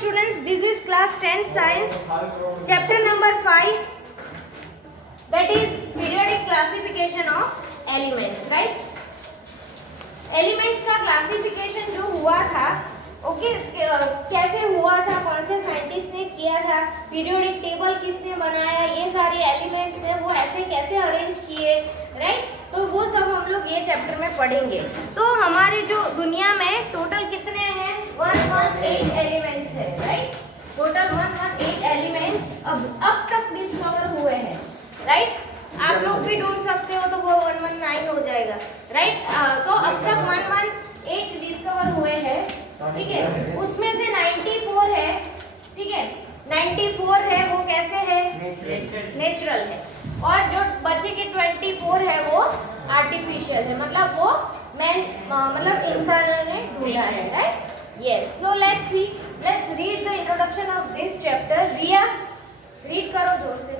students, this is class 10 science, chapter number 5, that is periodic classification of elements, right? Elements का classification जो हुआ था, okay, कैसे हुआ था, कौन से साइंटिस्ट ने किया था, पीरियोडिक टेबल किसने बनाया, ये सारे एलिमेंट्स हैं वो ऐसे कैसे अरेंज किए, राइट? तो वो सब हम लोग ये चैप्टर में पढ़ेंगे। तो हमारे जो दुनिया में टोटल कितने हैं, 118 एलिमेंट्स है, राइट? टोटल 118 एलिमेंट्स अब तक डिस्कवर हुए हैं, राइट? आप लोग भी ढूंढ सकते हो तो वो 119 हो जाएगा, राइट? तो अब तक 118 डिस्कवर हुए हैं, ठीक है? उसमें से 94 है, ठीक है? 94 है वो कैसे है, नेचुरल है, और जो बचे के 24 है वो आर्टिफिशियल है, मतलब वो मतलब इंसानों ने ढूंढा है, right? Yes, so let's read the introduction of this chapter. Riya, read करो जोर से।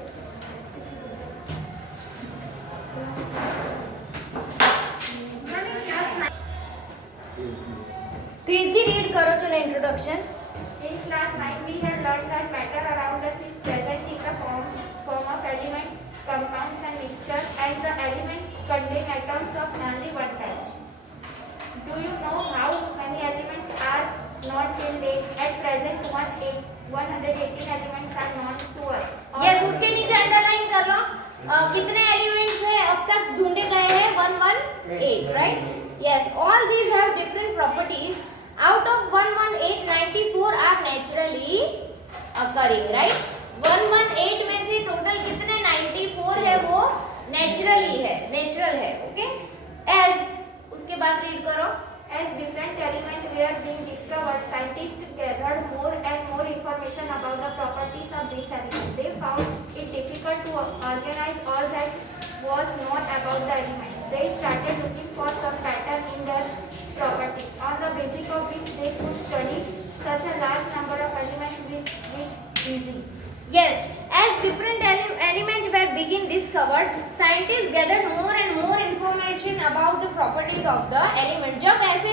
प्रीति रीड करो चलो introduction. In class 9 we had learned that matter around us is present in the form of elements, compounds and mixture, and the element contain atoms of only one type. Do you know how many elements are known till date? At present 118 elements are known to us. Yes, उसके नीचे underline कर लो कितने elements हैं अब तक ढूंढे गए हैं, 118, right? Yes, all these have different properties. Out of 118, 94 are naturally occurring, right? 118 में से टोटल कितने 94 है वो नेचुरली है, नेचुरल है, ओके? As, उसके बाद रीड करो। As different elements were being discovered, scientists gathered more and more information about the properties of these elements. They found it difficult to organize all that was known about the elements. They started looking for some pattern in their properties, on the basis of which they could study such a large number of elements with easy. Yes, as different elements were being discovered, scientists gathered more and more information about the properties of the element. जब ऐसे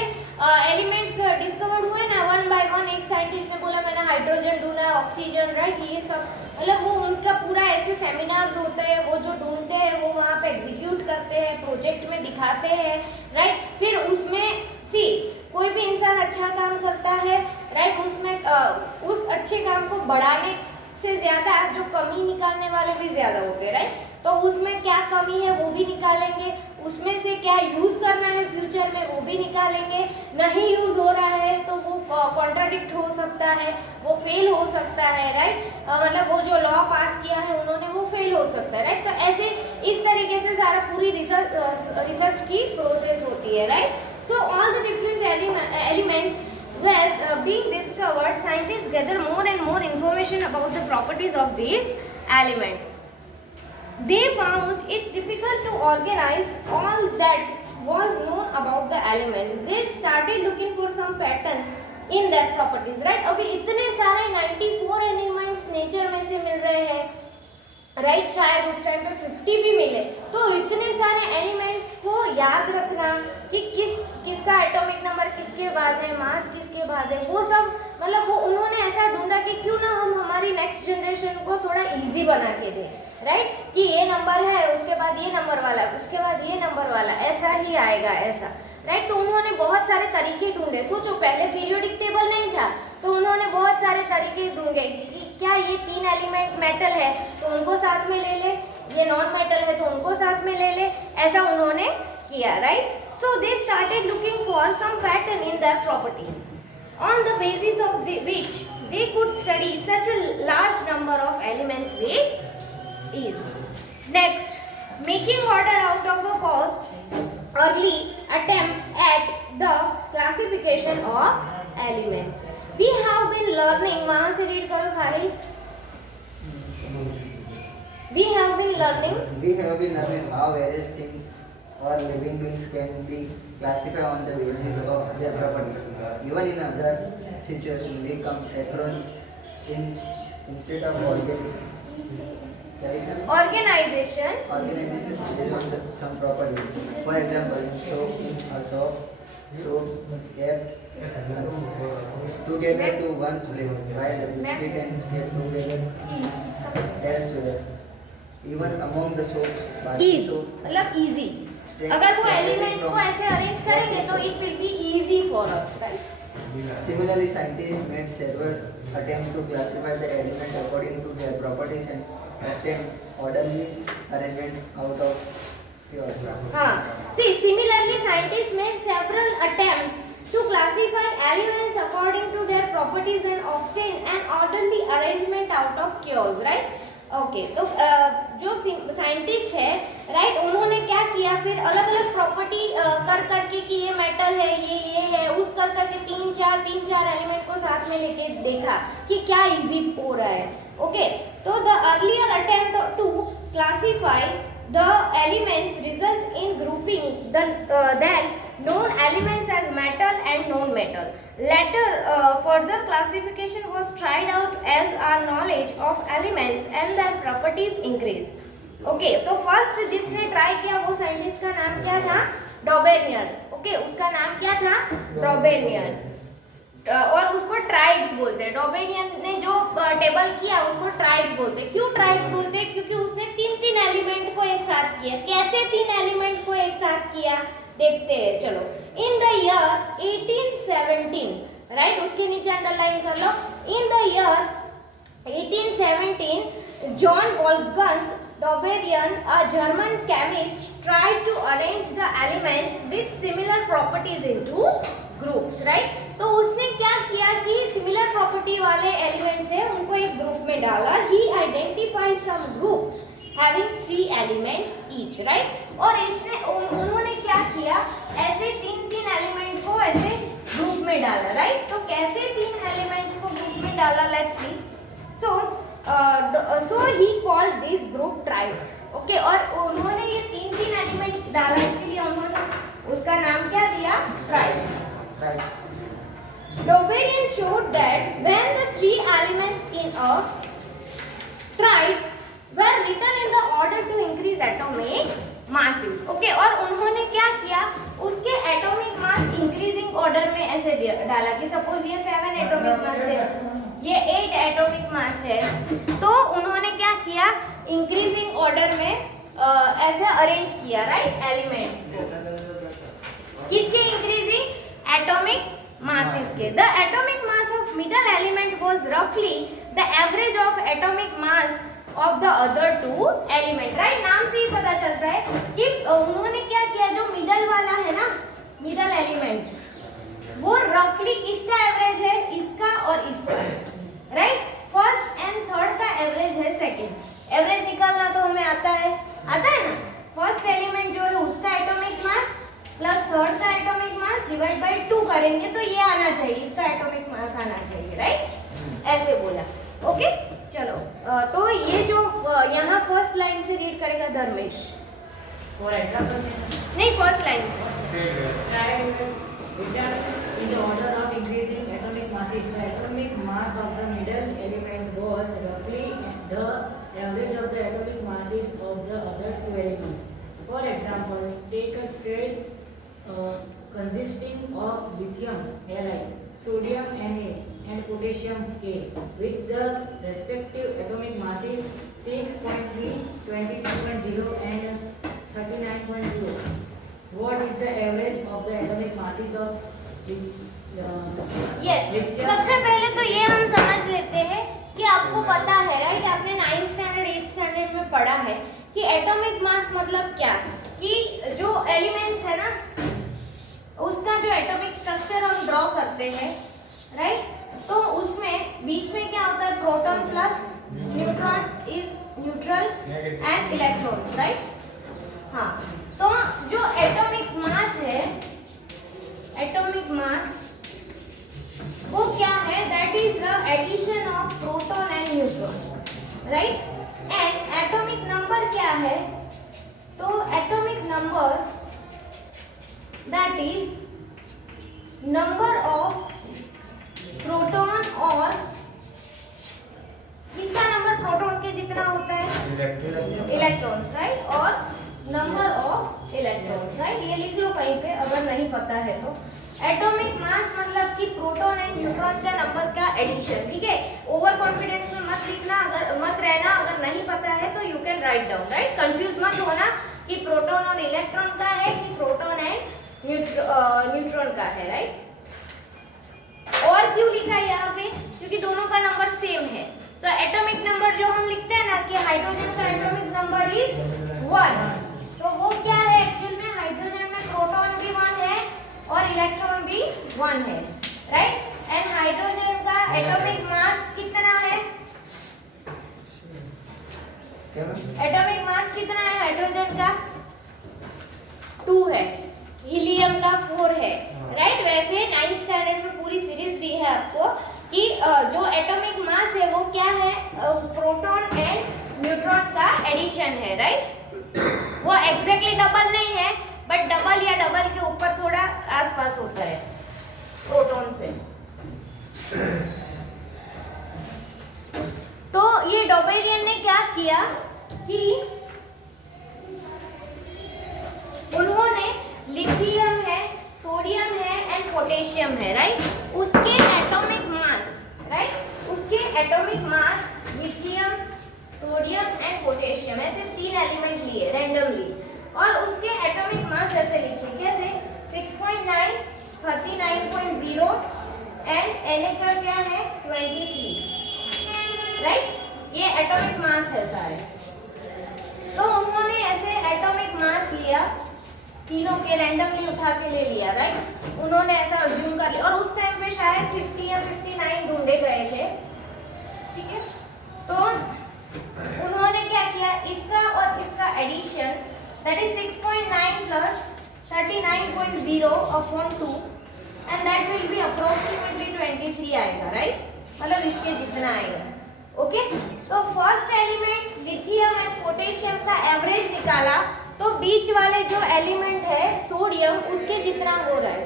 elements discovered हुए ना, one by one, एक scientist ने बोला मैंने hydrogen ढूंढा, oxygen, right? ये सब मतलब वो उनका पूरा ऐसे सेमिनार्स होते हैं, वो जो ढूंढते हैं वो वहाँ पे एग्जीक्यूट करते हैं, प्रोजेक्ट में दिखाते हैं, राइट? फिर उसमें कोई भी इंसान अच्छा काम करता है, राइट? उसमें उस अच्छे काम को बढ़ाने से ज्यादा जो कमी निकालने वाले भी ज्यादा होते हैं, राइट? तो उसमें क्या कमी है वो भी निकालेंगे, उसमें से क्या यूज करना है फ्यूचर में वो भी निकालेंगे। नहीं यूज हो रहा है तो वो कॉन्ट्राडिक्ट हो सकता है, वो फेल हो सकता है, राइट? मतलब वो जो लॉ पास किया है उन्होंने वो फेल हो सकता है, राइट? तो ऐसे इस तरीके से सारा पूरी रिसर्च की प्रोसेस होती है, right? So all the different elements were being discovered. Scientists gather more and more information about the properties of these elements. They found it difficult to organize all that was known about the elements. They started looking for some pattern in their properties, right? अभी इतने सारे 94 elements nature में से मिल रहे हैं, right? शायद उस time पे 50 भी मिले। तो इतने सारे एलिमेंट्स को याद रखना कि किसका एटॉमिक नंबर किसके बाद है, मास किसके बाद है, वो सब मतलब वो उन्होंने ऐसा ढूंढा कि क्यों ना हम हमारी नेक्स्ट जनरेशन को थोड़ा इजी बना के दें, राइट? कि ये नंबर है, उसके बाद ये नंबर वाला, उसके बाद ये नंबर वाला, ऐसा ही आएगा, ऐसा, राइट? तो उन्होंने बहुत सारे तरीके ढूंढे। सोचो पहले पीरियोडिक टेबल नहीं था तो उन्होंने बहुत सारे तरीके ढूंढे कि क्या ये 3 एलिमेंट मेटल है तो उनको साथ में ले ले, ये नॉन मेटल है तो उनको साथ में ले ले, ऐसा उन्होंने किया, right? So they started looking for some pattern in their properties on the basis of which they could study such a large number of elements with ease. Next, making order out of a chaos early attempt at the classification of elements. We have been learning, वहाँ से read करो साहिल। We have been learning how various things or living beings can be classified on the basis of their property. Even in other situations, we come across instead of organization based on some properties. For example, in soap, soaps kept together to one place, while the biscuit and kept together elsewhere. Even among the soaps, bathing Ease soap मतलब easy. stay अगर वो separated element को from ऐसे arrange करेंगे तो it will be easy for us, right? Similarly, scientists made several attempts to classify the elements according to their properties and obtain orderly arrangement out of chaos. हाँ, see, similarly, scientists made several attempts to classify elements according to their properties and obtain an orderly arrangement out of chaos, right? Okay तो जो scientist है, right, उन्होंने क्या किया फिर अलग अलग प्रॉपर्टी कर करके कि ये मेटल है, ये है, उस कर करके तीन चार एलिमेंट को साथ में लेके देखा कि क्या इजी हो रहा है. ओके, तो the earlier attempt to classify the elements result in grouping the then known elements as metal and non-metal. Later further classification was tried out as our knowledge of elements and their properties increased. Okay, तो first जिसने try किया वो scientist का नाम क्या था? डॉबेनियर. Okay, उसका नाम क्या था? डॉबेनियर. और उसको ट्राइड्स बोलते हैं. डॉबेनियन ने जो टेबल किया उसको ट्राइड्स बोलते हैं. क्यों ट्राइड्स बोलते हैं? क्योंकि उसने तीन एलिमेंट को एक साथ किया. कैसे तीन एलिमेंट को एक साथ किया देखते हैं, चलो. इन द ईयर 1817, राइट, उसके नीचे अंडरलाइन कर लो. In the year 1817 John Wolfgang Dobereiner, a German chemist, tried to arrange the elements with similar properties into groups, right? तो उसने क्या किया कि सिमिलर प्रॉपर्टी वाले एलिमेंट्स हैं उनको एक ग्रुप में डाला. He identified some groups having 3 elements each, right. और इसने उन्होंने क्या किया, ऐसे तीन एलिमेंट को ऐसे ग्रुप में डाला, राइट. तो कैसे तीन एलिमेंट्स को ग्रुप में डाला, let's see. So he called this group triads. Okay, और उन्होंने ये तीन एलिमेंट डाला इसीलिए उन्होंने उसका नाम क्या दिया? Triads. Doberian showed that when the 3 elements in a triads were written in the order to increase atomic masses. Okay, और उन्होंने क्या किया, उसके एटॉमिक मास इंक्रीजिंग ऑर्डर में ऐसे डाला कि सपोज ये 7 एटॉमिक मास है, ये 8 एटॉमिक मास है, तो उन्होंने क्या किया, इंक्रीजिंग ऑर्डर में ऐसे अरेंज किया, राइट, एलिमेंट्स को. किसके इंक्रीजिंग? एटॉमिक masses के. The atomic mass of middle element was roughly the average of atomic mass of the other 2 element, right. नाम से ही पता चलता है कि उन्होंने क्या किया, जो मिडल वाला है ना, मिडल एलिमेंट, वो रफली किसका एवरेज है? इसका और इसका, राइट. फर्स्ट एंड थर्ड का एवरेज है सेकंड. एवरेज निकालना तो हमें आता है ना. फर्स्ट एलिमेंट जो है उसका एटॉमिक मास प्लस थर्ड का एटॉमिक मास डिवाइड बाय 2 करेंगे तो ये आना चाहिए, इसका एटॉमिक मास आना चाहिए, राइट. ऐसे बोला. ओके, चलो. तो ये जो यहाँ फर्स्ट लाइन से रीड करेगा धर्मेश. फॉर एग्जांपल नहीं, फर्स्ट लाइन से. in the order of increasing atomic masses, the atomic mass of the middle element was roughly the average of the atomic masses of the other 2 elements. For example, take a trade consisting of lithium halide, sodium Na, and potassium K with the respective atomic masses 6.3, 22.0 and 39.0. What is the average of the atomic masses of yes, सबसे पहले तो ये हम समझ लेते हैं कि आपको पता है, राइट, आपने 9th स्टैंडर्ड 8th स्टैंडर्ड में पढ़ा है कि एटॉमिक मास मतलब क्या, कि जो एलिमेंट्स है ना उसका जो एटॉमिक स्ट्रक्चर हम ड्रॉ करते हैं, राइट. तो उसमें बीच में क्या होता है, proton plus neutron is neutral and electrons, right. हाँ, तो जो एटॉमिक मास है, एटॉमिक मास वो क्या है, that is the addition of proton and neutron, right. And atomic number क्या है, तो atomic number that is number of proton, और किसका नंबर प्रोटॉन के जितना होता है, इलेक्ट्रॉन्स, राइट, और नंबर ऑफ इलेक्ट्रॉन्स, राइट. ये लिख लो कहीं पे अगर नहीं पता है तो. एटॉमिक मास मतलब कि प्रोटॉन एंड न्यूट्रॉन का नंबर का एडिशन, ठीक है। ओवर कॉन्फिडेंस में मत लिखना, अगर मत रहना, अगर नहीं पता है तो you can write down, right. Confuse मत होना कि प्रोटॉन और इलेक्ट्रॉन का है कि प्रोटॉन एंड न्यूट्रॉन का है, राइट। और क्यों लिखा है यहाँ पे, क्योंकि दोनों का नंबर सेम है। तो एटॉमिक नंबर जो हम लिखते हैं ना कि हाइड्रोजन का एटॉमिक नंबर इज 1, तो वो क्या है एक्चुअल में, हाइड्रोजन में प्रोटॉन भी 1 है और इलेक्ट्रॉन भी 1 है, राइट। एंड हाइड्रोजन का एटॉमिक मास कितना है, एटॉमिक मास कितना है हाइड्रोजन का, 2 है, हीलियम का 4 है, राइट। वैसे 9th स्टैंडर्ड में पूरी सीरीज दी है आपको कि जो एटॉमिक मास है वो क्या है, प्रोटॉन एंड न्यूट्रॉन का एडिशन है, राइट। वो एग्जैक्टली डबल नहीं है, बट डबल या डबल के ऊपर थोड़ा आसपास होता है प्रोटॉन से। तो ये डोबेरियन ने क्या किया कि उन्होंने लिथियम है, सोडियम है एंड पोटेशियम है, राइट, उसके एटॉमिक मास, राइट, उसके atomic mass lithium, sodium and potassium, ऐसे 3 एलिमेंट लिए रैंडमली और उसके एटॉमिक मास ऐसे लिखे, कैसे 6.9, 39.0 एंड Na का क्या है 23, राइट। ये एटॉमिक मास है सारे। तो उन्होंने ऐसे एटॉमिक मास लिया, तीनों के रैंडमली उठा के ले लिया, राइट। उन्होंने ऐसा अज्यूम कर लिया और उस टाइम पे शायद 50 या 59 ढूंढे गए थे, ठीक है। तो उन्होंने क्या किया, इसका और इसका addition that is 6.9 plus 39.0 upon 2 and that will be approximately 23 आएगा, राइट, मतलब इसके जितना आएगा, ओके। तो first element lithium and potassium का एवरेज निकाला तो बीच वाले जो एलिमेंट है सोडियम उसके जितना हो रहा है,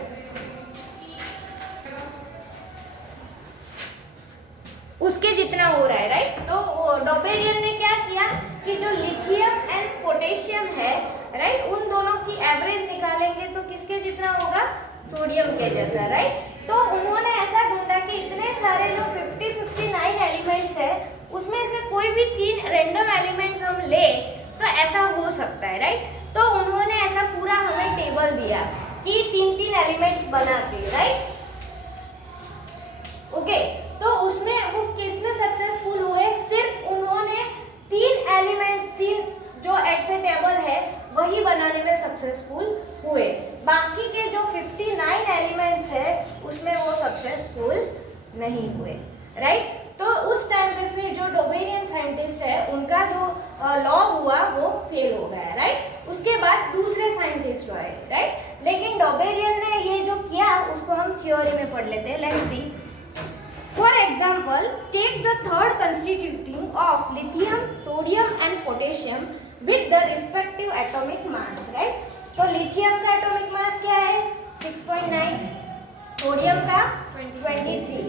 उसके जितना हो रहा है, राइट। तो डोबेरियन ने क्या किया कि जो लिथियम एंड पोटेशियम है, राइट, उन दोनों की एवरेज निकालेंगे तो किसके जितना होगा, सोडियम के जैसा, राइट। तो उन्होंने ऐसा ढूंढा कि इतने सारे जो 59 एलिमेंट्स है उसमें से कोई भी 3 रैंडम एलिमेंट्स हम ले तो ऐसा हो सकता है, राइट। तो उन्होंने ऐसा पूरा हमें टेबल दिया कि 3 एलिमेंट्स बना के, राइट, ओके। तो उसमें वो किसमें सक्सेसफुल हुए, सिर्फ उन्होंने 3 एलिमेंट, 3 जो एक्सेप्टेबल है वही बनाने में सक्सेसफुल हुए। बाकी के जो 59 एलिमेंट्स है उसमें वो सक्सेसफुल नहीं हुए, राइट। तो उस टाइम पे फिर जो डोबेरियन साइंटिस्ट है उनका जो लॉ हुआ वो फेल हो गया, राइट। उसके बाद दूसरे साइंटिस्ट आए, राइट। लेकिन डोबेरियन ने ये जो किया उसको हम थ्योरी में पढ़ लेते हैं, let's see. For example, take the third constituting of lithium, sodium and potassium with the respective atomic mass, right। तो लिथियम का एटॉमिक मास क्या है 6.9, सोडियम का 23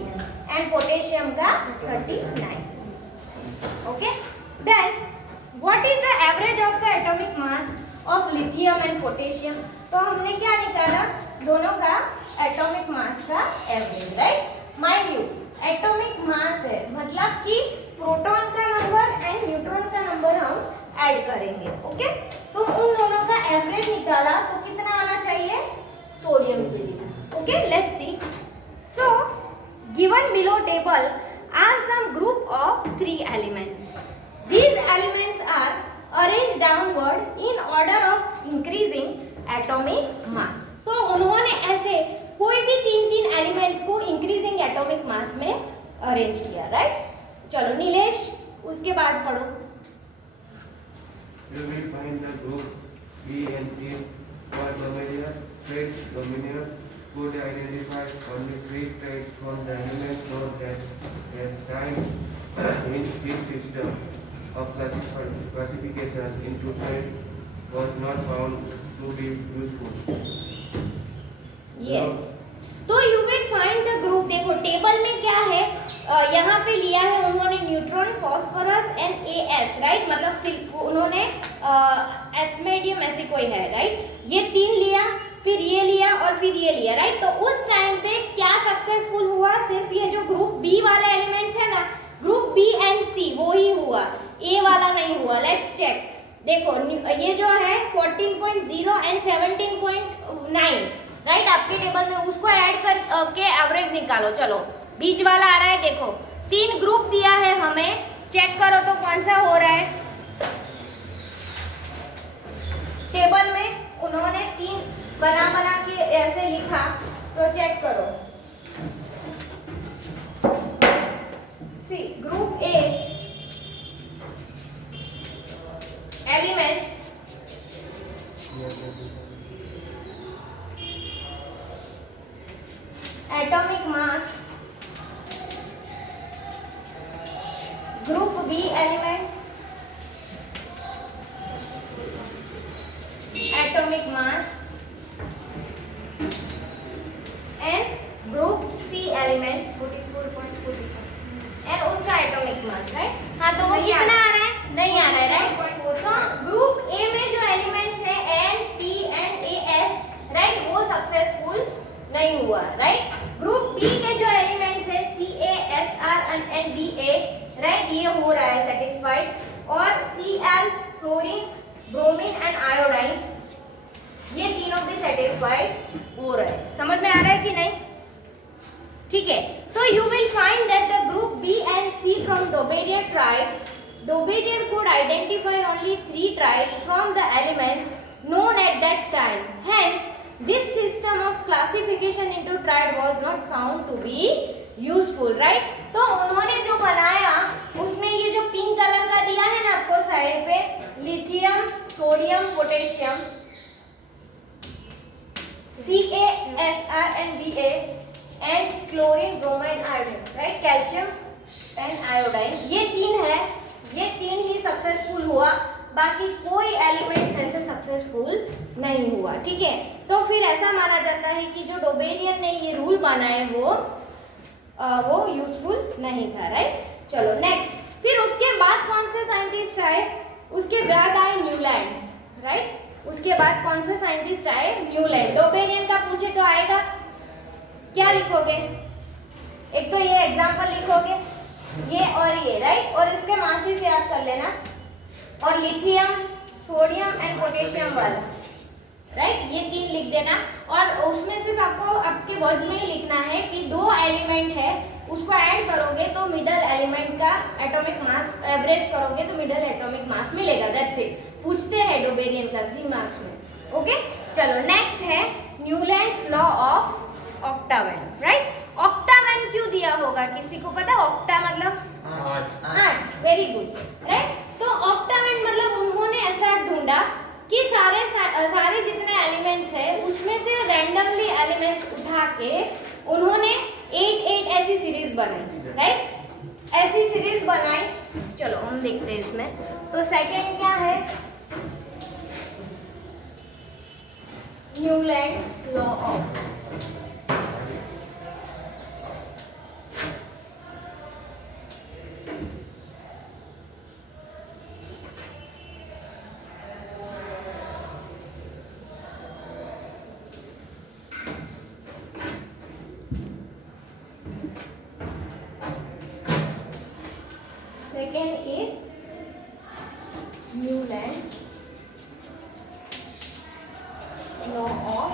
एंड पोटेशियम का 39, okay. Then what is the average of the atomic mass of lithium and potassium, तो हमने क्या निकाला, दोनों का एटॉमिक मास का average, right. Mind you atomic mass है मतलब कि प्रोटॉन का नंबर एंड न्यूट्रॉन का नंबर हम ऐड करेंगे, ओके। तो उन दोनों का एवरेज निकाला तो कितना आना चाहिए, सोडियम के जितना, okay. Let's see. So given below table are some group of 3 elements. These elements are arranged downward in order of increasing atomic mass। तो उन्होंने ऐसे कोई भी 3 एलिमेंट्स को इंक्रीजिंग एटॉमिक मास में अरेंज किया, राइट। चलो नीलेश उसके बाद पढ़ो। You will find the group B and C for bromeliad, traits bromeliad could identify only 3 traits from the elements known as time in this system of classification into traits was not found to be useful. Yes. तो you will find the group, देखो table में क्या है, यहाँ पे लिया है उन्होंने neutron, phosphorus and S, right, मतलब उन्होंने एस्मेडियम ऐसी कोई है, राइट। ये 3 लिया, फिर ये लिया और फिर ये लिया, राइट। तो उस टाइम पे क्या सक्सेसफुल हुआ, सिर्फ ये जो ग्रुप बी वाले एलिमेंट्स है ना, ग्रुप बी एंड सी, वो ही हुआ, ए वाला नहीं हुआ। लेट्स चेक, देखो ये जो है 14.0 एंड 17.9, राइट, आपके टेबल में उसको ऐड करके एवरेज निकालो। चलो बीच वाला आ रहा है, देखो 3 ग्रुप दिया है हमें, चेक करो तो कौन सा हो रहा है। टेबल में उन्होंने 3 बना के ऐसे लिखा, तो चेक करो। See group A elements atomic mass, group B elements atomic mass and group C elements 44.45 and उसका एटॉमिक मास, राइट। हाँ, तो वो कितना आ रहा है, नहीं आ रहा है, राइट। तो ग्रुप ए में जो एलिमेंट्स है N P and A S, right, वो सक्सेसफुल नहीं हुआ, राइट। ग्रुप बी के जो एलिमेंट्स है C A S R and B A, right, ये हो रहा है सेटिस्फाइड, और C L chlorine bromine and iodine, ये तीनों भी सेटिस्फाइड हो रहे हैं। समझ में आ रहा है कि नहीं, ठीक है। तो you will find that the group B and C from Doberian triads, Doberian could identify only 3 triads from the elements known at that time. Hence, this system of classification into triad was not found to be useful, right? तो उन्होंने जो बनाया उसमें ये जो pink colour का दिया है ना आपको साइड पे, lithium, sodium, potassium, CaSr and Va and chlorine, bromine, iodine, right? Calcium and iodine, ये 3 है, ये 3 ही सक्सेसफुल हुआ, बाकी कोई एलिमेंट्स ऐसे सक्सेसफुल नहीं हुआ, ठीक है। तो फिर ऐसा माना जाता है कि जो डोबेरियन ने ये रूल बनाए वो यूजफुल नहीं था, राइट। चलो नेक्स्ट, फिर उसके बाद कौन से साइंटिस्ट आए, उसके बाद आए न्यूलैंड्स, राइट। उसके बाद कौन से साइंटिस्ट आए, न्यूलैंड। डोबेरियन का पूछे तो आएगा, क्या लिखोगे, एक तो ये एग्जाम्पल लिखोगे, ये और ये, राइट, और इसके मासेस याद कर लेना, और लिथियम, सोडियम एंड पोटेशियम वाला, राइट, ये 3 लिख देना। और उसमें सिर्फ आपको आपके वर्ड्स में ही लिखना है कि 2 एलिमेंट है, उसको ऐड करोगे तो मिडल एलिमेंट का एटॉमिक मास, एवरेज करोगे तो मिडल एटॉमिक मास मिलेगा, दैट्स इट। पूछते हैं डोबेरियन का 3 मार्क्स में, ओके। चलो नेक्स्ट है न्यूलैंड्स लॉ ऑफ ऑक्टावन, राइट। ऑक्टावन क्यों दिया होगा, किसी को पता? ऑक्टा मतलब 8, वेरी गुड, राइट। तो ऑक्टावन मतलब उन्होंने ऐसा ढूंढा कि सारे जितने एलिमेंट्स है उसमें से रैंडमली एलिमेंट्स उठा के उन्होंने 8 ऐसी सीरीज बनाई, राइट, ऐसी सीरीज बनाई। चलो हम देखते हैं इसमें। तो सेकंड क्या है, Newlands law of second is Newland's law of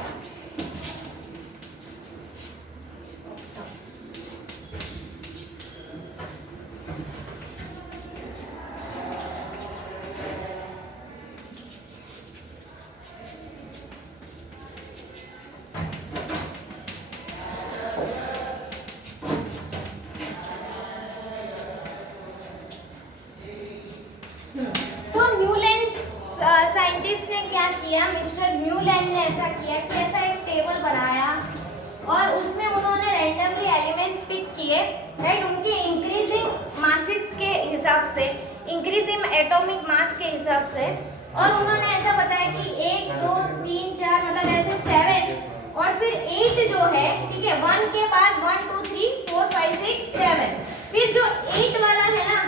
तो न्यूलैंड साइंटिस्ट ने क्या किया, मिस्टर न्यूलैंड ने ऐसा किया कि ऐसा एक टेबल बनाया और उसमें उन्होंने रैंडमली एलिमेंट्स पिक किए, राइट, उनके इंक्रीजिंग मासेस के हिसाब से, इंक्रीजिंग एटॉमिक मास के हिसाब से, और उन्होंने ऐसा बताया कि 1 2 3 4 मतलब ऐसे 7 और फिर 8 जो है, ठीक है, 1 के बाद 1 2 3 4 5 6 7, फिर जो 8 वाला है ना,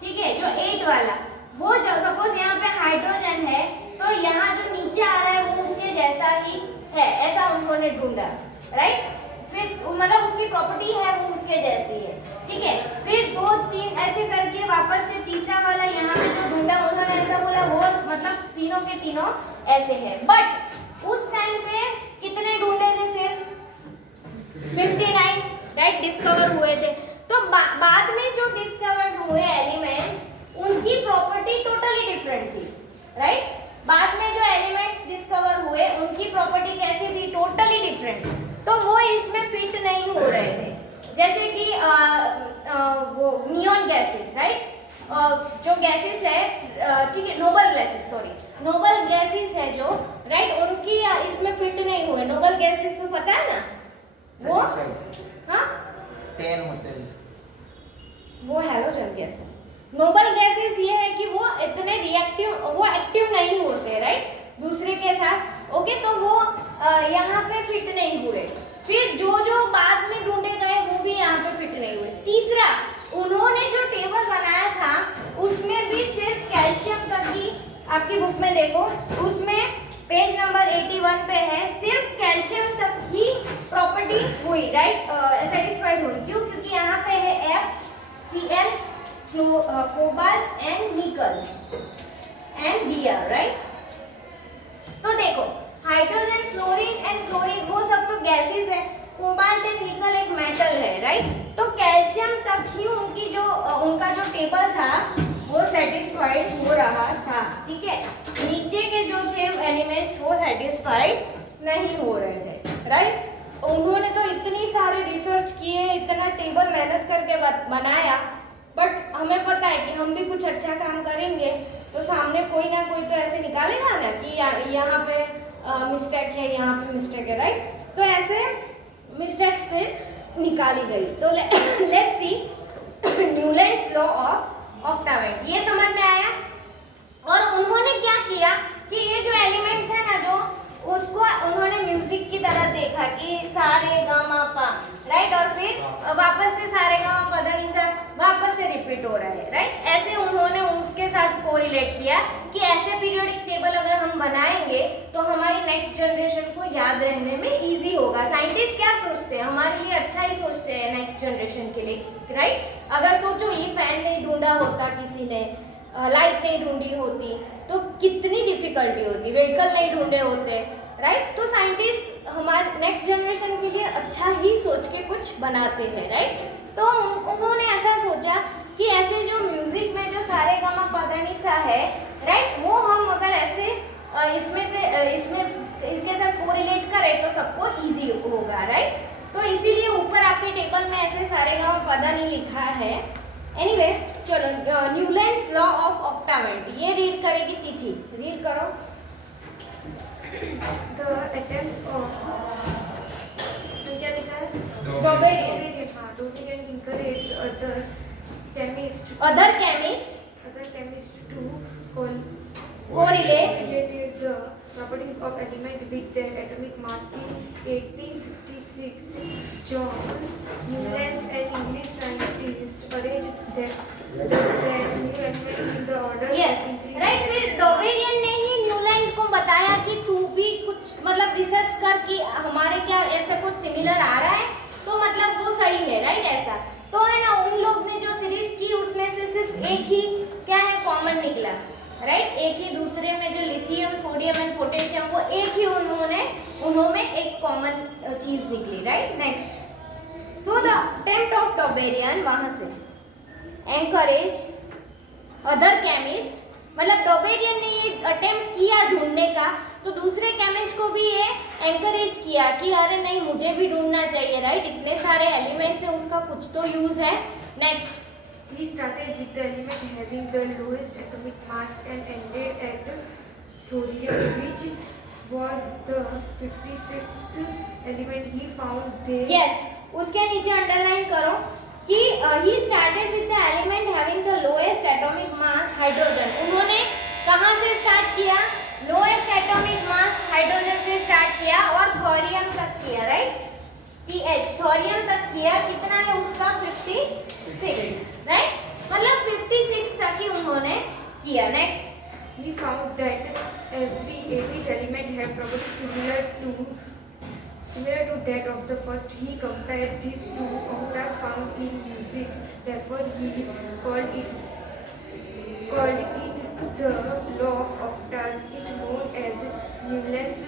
ठीक है, जो 8 वाला, वो जो सपोज यहाँ पे हाइड्रोजन है तो यहाँ जो नीचे आ रहा है वो उसके जैसा ही है, ऐसा उन्होंने ढूंढा, राइट। फिर मतलब उसकी प्रॉपर्टी है वो उसके जैसी है, ठीक है। फिर 2 3 ऐसे करके वापस से तीसरा वाला यहाँ पे जो ढूंढा उन्होंने ऐसा बोला वो मतलब तीनों के तीनों ऐसे है। बट उस टाइम पे कितने ढूंढे थे? सिर्फ 59, राइट, डिस्कवर हुए थे। तो बाद में जो डिस्कवर्ड हुए एलिमेंट्स उनकी प्रॉपर्टी टोटली डिफरेंट थी, राइट। बाद में जो एलिमेंट्स डिस्कवर हुए उनकी प्रॉपर्टी कैसी थी? Totally different. तो वो इसमें फिट नहीं हो रहे थे। जैसे कि वो नियॉन गैसेस, राइट, जो गैसेस है, ठीक है, noble gases, sorry, noble gases है जो, राइट, उनकी इसमें फिट नहीं हुए। नोबल गैसेस तो पता है ना, वो हाँ 10 होते हैं वो हैलोजन गैसेस। नोबल गैसेस ये है कि वो इतने रिएक्टिव, वो एक्टिव नहीं होते, राइट, दूसरे के साथ, ओके। तो वो यहाँ पे फिट नहीं हुए। फिर जो जो बाद में ढूंढे गए वो भी यहाँ पे फिट नहीं हुए। तीसरा, उन्होंने जो टेबल बनाया था उसमें भी सिर्फ कैल्शियम तक ही, आपकी बुक में देखो उसमें पेज नंबर 81 पे है, सिर्फ कैल्शियम तक ही प्रॉपर्टी हुई, राइट, सेटिस्फाइड हुई। क्यों? क्योंकि यहाँ पे है FCl, कोबाल्ट एंड निकल एंड Br, राइट। तो देखो हाइड्रोजन, फ्लोरीन एंड क्लोरीन वो सब तो गैसेस है, कोबाल्ट एंड निकल एक मेटल है, राइट। तो कैल्शियम तक ही उनकी जो उनका जो टेबल था वो सेटिस्फाइड हो रहा था, ठीक है। नीचे के जो थे एलिमेंट्स वो सेटिस्फाइड नहीं हो रहे थे, राइट। उन्होंने तो इतनी सारे रिसर्च किए, इतना टेबल मेहनत करके बनाया, बट हमें पता है कि हम भी कुछ अच्छा काम करेंगे तो सामने कोई ना कोई तो ऐसे निकालेगा ना कि यहाँ पे मिस्टेक है, यहाँ पे मिस्टेक है, राइट। तो ऐसे मिस्टेक्स फिर निकाली गई। तो let's see Newlands law of octaves, ये समझ में आया। और उन्होंने क्या किया कि ये जो एलिमेंट्स है ना, जो उसको उन्होंने म्यूजिक की तरह देखा कि सारे गा मा पा, राइट, और फिर वापस से सारे गा मा पा धा नी सा वापस से रिपीट हो रहा है, राइट। ऐसे उन्होंने उसके साथ कोरिलेट किया कि ऐसे पीरियोडिक टेबल अगर हम बनाएंगे तो हमारी नेक्स्ट जनरेशन को याद रहने में इजी होगा। साइंटिस्ट क्या सोचते हैं? हमारे लिए अच्छा ही सोचते हैं नेक्स्ट जनरेशन के लिए, राइट। अगर सोचो ये फैन नहीं ढूंढा होता किसी ने, लाइट नहीं ढूंढी होती तो कितनी डिफिकल्टी होती, व्हीकल नहीं ढूंढे होते, राइट। तो साइंटिस्ट हमारे नेक्स्ट जनरेशन के लिए अच्छा ही सोच के कुछ बनाते हैं, राइट। तो उन्होंने ऐसा सोचा कि ऐसे जो म्यूजिक में जो सारे गा मा पा धा नी सा है, राइट, वो हम अगर ऐसे इसमें इसके साथ कोरिलेट करें तो सबको इजी होगा, राइट। तो इसीलिए ऊपर आपके टेबल में ऐसे सारे गा मा पा धा नी लिखा है। एनीवे, चलो न्यूलैंड्स लॉ ऑफ ऑक्टावेंट ये रीड करेगी तिथि, रीड करो। The attempts of क्या लिखा है? Doberian Doberian encouraged other chemists to correlate the properties of element with their atomic mass. In 1866, John Newlands, an English scientist, arranged that new elements in the order yes, right. फिर डोबेरियन ने ही Newland को बताया कि तू भी कुछ मतलब research कर कि हमारे क्या ऐसा कुछ सिमिलर आ रहा है, तो मतलब वो सही है, राइट। ऐसा तो है ना, उन लोग ने जो सीरीज की उसमें से सिर्फ एक ही क्या है कॉमन निकला, राइट। एक ही दूसरे में जो लिथियम, सोडियम एंड पोटेशियम वो एक ही उन्होंने एक कॉमन चीज निकली, right. Next, so the attempt of Dobereiner, वहां से एनकरेज अदर केमिस्ट, मतलब डोबेरियन ने ये अटेम्प्ट किया ढूंढने का, तो दूसरे केमिस्ट को भी ये एनकरेज किया कि अरे नहीं मुझे भी ढूंढना चाहिए, राइट। इतने सारे एलिमेंट्स हैं, उसका कुछ तो यूज है। Next, he started with the element having the lowest atomic mass and ended at thorium, which was the 56th element he found there. Yes, उसके नीचे अंडरलाइन करो कि he started with the element having the lowest atomic mass, hydrogen. उन्होंने कहाँ से start किया? Lowest atomic mass hydrogen से start किया और थोरियम तक किया, राइट। pH थोरियम तक किया, कितना है उसका 56, राइट, मतलब 56 तक ही उन्होंने किया। Next, He found that every element had property similar to that of the first. He compared these two octaves found in music. Therefore, he called it the law of octaves. It known as Newland's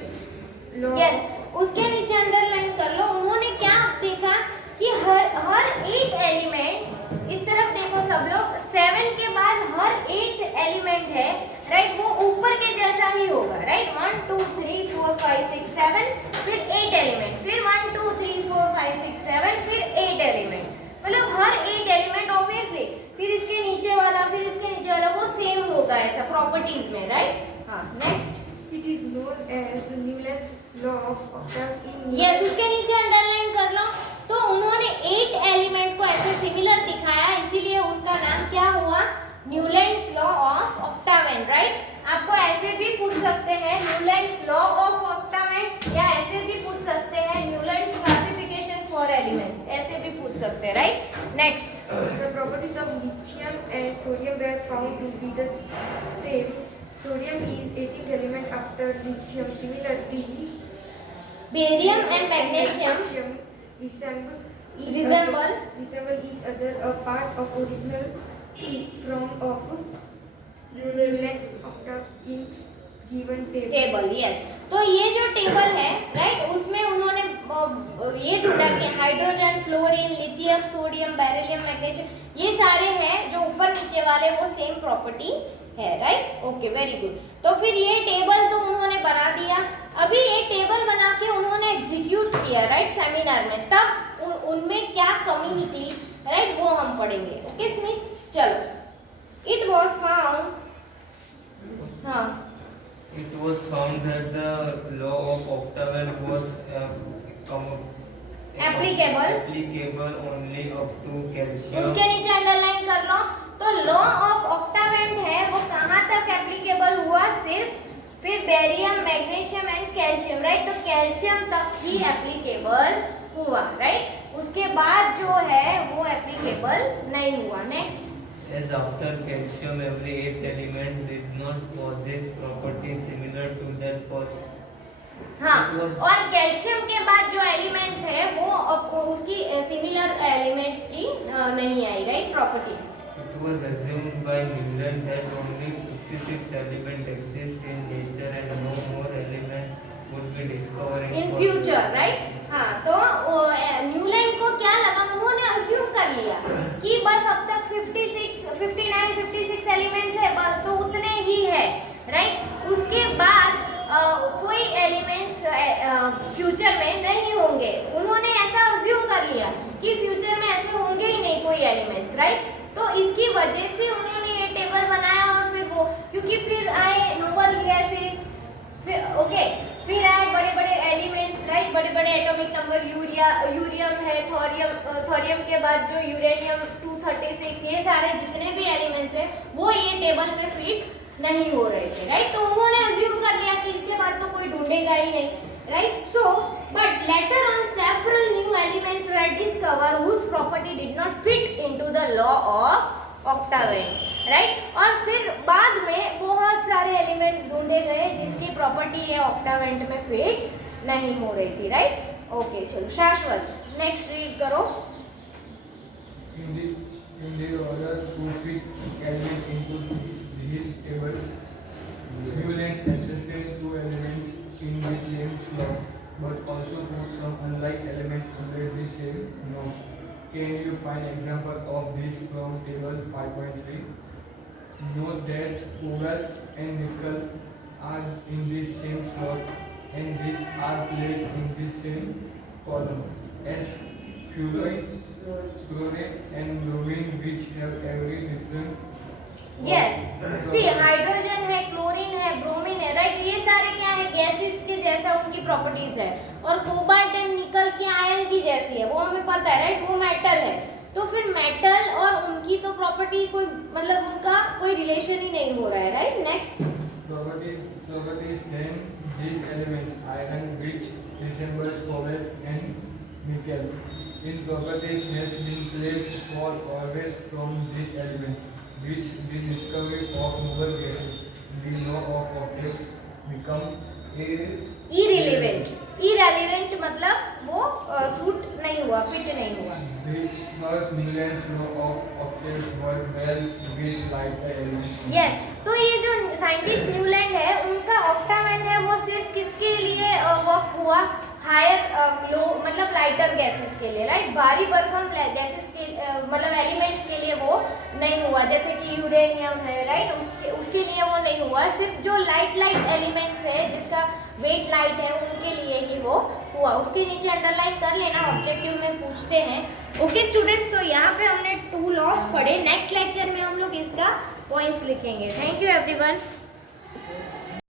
law. Yes, उसके नीचे underline कर लो। उन्होंने क्या देखा कि हर 8 element, इस तरफ देखो सब लोग, 7 के बाद हर 8 एलिमेंट है, राइट, वो ऊपर के जैसा ही होगा, राइट। 1 2 3 4 5 6 7, फिर 8 एलिमेंट, फिर 1 2 3 4 5 6 7, फिर 8 एलिमेंट, मतलब हर 8 एलिमेंट ऑब्वियसली, फिर इसके नीचे वाला, फिर इसके नीचे वाला, वो सेम होगा ऐसा प्रॉपर्टीज में, राइट। हाँ, next. It is known as Newland's law of octaves in yes, उसके नीचे अंडरलाइन कर लो। तो उन्होंने 8 एलिमेंट को ऐसे सिमिलर दिखाया, इसीलिए उसका नाम क्या हुआ, Newlands law of octaves, right. आपको ऐसे भी पूछ सकते हैं न्यूलैंड्स लॉ ऑफ ऑक्टावेंट, या ऐसे भी पूछ सकते हैं न्यूलैंड्स क्लासिफिकेशन फॉर एलिमेंट्स, ऐसे भी पूछ सकते हैं, right. Next. The properties of lithium and sodium were found to be the same. Sodium is 18th element after lithium. Similarly, barium and magnesium resemble each other. A part of original from of Newland's octaves in given table, yes. तो ये जो table है, right, उसमें उन्होंने ये ढूंढा कि hydrogen, fluorine, lithium, sodium, beryllium, magnesium, ये सारे हैं जो ऊपर नीचे वाले, वो सेम प्रॉपर्टी है, राइट। Okay, very good. तो फिर ये टेबल तो उन्होंने बना दिया। अभी ये टेबल बना के उन्होंने एग्जीक्यूट किया, राइट, सेमिनार में, तब उनमें क्या कमी थी, राइट, वो हम पढ़ेंगे। ओके स्मिथ, चलो। इट वाज फाउंड, हाँ, It was found that the law of octave was applicable only up to calcium. उसके नीचे अंडरलाइन कर लो। तो लॉ ऑफ ऑक्टावेंट है, वो कहाँ तक एप्लीकेबल हुआ, सिर्फ फिर barium, magnesium and calcium, right. तो कैल्शियम तक ही एप्लीकेबल हुआ, राइट। उसके बाद जो है वो एप्लीकेबल नहीं हुआ। Next. As after calcium, every 8 element did not possess properties similar to that first. हाँ, और कैल्शियम के बाद जो एलिमेंट्स है वो उसकी सिमिलर एलिमेंट्स की नहीं आई, right, properties. It was assumed by Newland that only 56 elements exist in nature and no more elements would be discovered in future, right. हाँ, तो न्यूलैंड को क्या लगा, उन्होंने अज्यूम कर लिया कि बस अब तक 56 एलिमेंट्स है, बस तो उतने ही है, राइट। उसके बाद कोई एलिमेंट्स फ्यूचर में नहीं होंगे, उन्होंने ऐसा अज्यूम कर लिया कि फ्यूचर में ऐसे होंगे ही नहीं कोई एलिमेंट्स, राइट। तो इसकी वजह से उन्होंने ये टेबल बनाया, और फिर वो, क्योंकि फिर आए नोबल गैसेस, ओके, फिर आए बड़े बड़े एलिमेंट्स, राइट, बड़े बड़े एटॉमिक नंबर, यूरियम है, थोरियम के बाद जो यूरेनियम 236, ये सारे जितने भी एलिमेंट्स हैं वो ये टेबल में फिट नहीं हो रहे थे, राइट। तो उन्होंने अज्यूम कर लिया कि इसके बाद तो कोई ढूंढेगा ही नहीं, right. So but later on several new elements were discover whose property did not fit into the law of octaves, right. और फिर बाद में बहुत सारे एलिमेंट्स ढूंढे गए जिसकी प्रॉपर्टी ये ऑक्टावेंट में फिट नहीं हो रही थी, राइट। ओके, चलो शाश्वत, नेक्स्ट रीड करो। In the order to fit elements into this table, Newland suggested 2 elements in the same slot, but also put some unlike elements under the same node. Can you find example of this from table 5.3? Note that cobalt and nickel are in the same slot, and these are placed in the same column as fluoride, chlorine, and bromine, which have every different. Yes, see hydrogen है, chlorine है, bromine है, right. ये सारे क्या है, gases के जैसा उनकी प्रॉपर्टीज है, और कोबाल्ट एंड निकल की आयन की जैसी है, वो हमें पता है, राइट, वो मेटल है। तो फिर मेटल और उनकी तो प्रॉपर्टी कोई, मतलब उनका कोई रिलेशन ही नहीं हो रहा है, right. Next. Properties then these elements iron, which resembles cobalt and nickel, in properties has been placed for always from these elements, which the discovery of noble gases, the law of octaves, become a irrelevant मतलब वो suit नहीं हुआ, fit नहीं हुआ। Thus, Newland's law of octaves were well with lighter elements. Yes, तो ये जो scientist Newland है उनका ऑक्टामेंट है वो सिर्फ किसके लिए वर्क हुआ, हायर लो मतलब लाइटर गैसेस के लिए, राइट। भारी भरकम गैसेस के मतलब एलिमेंट्स के लिए वो नहीं हुआ, जैसे कि यूरेनियम है, राइट, उसके लिए वो नहीं हुआ। सिर्फ जो लाइट एलिमेंट्स है जिसका वेट लाइट है उनके लिए ही वो हुआ। उसके नीचे अंडरलाइन कर लेना, ऑब्जेक्टिव में पूछते हैं। ओके स्टूडेंट्स, तो यहाँ पे हमने 2 लॉस पढ़े। नेक्स्ट लेक्चर में हम लोग इसका पॉइंट्स लिखेंगे। Thank you everyone.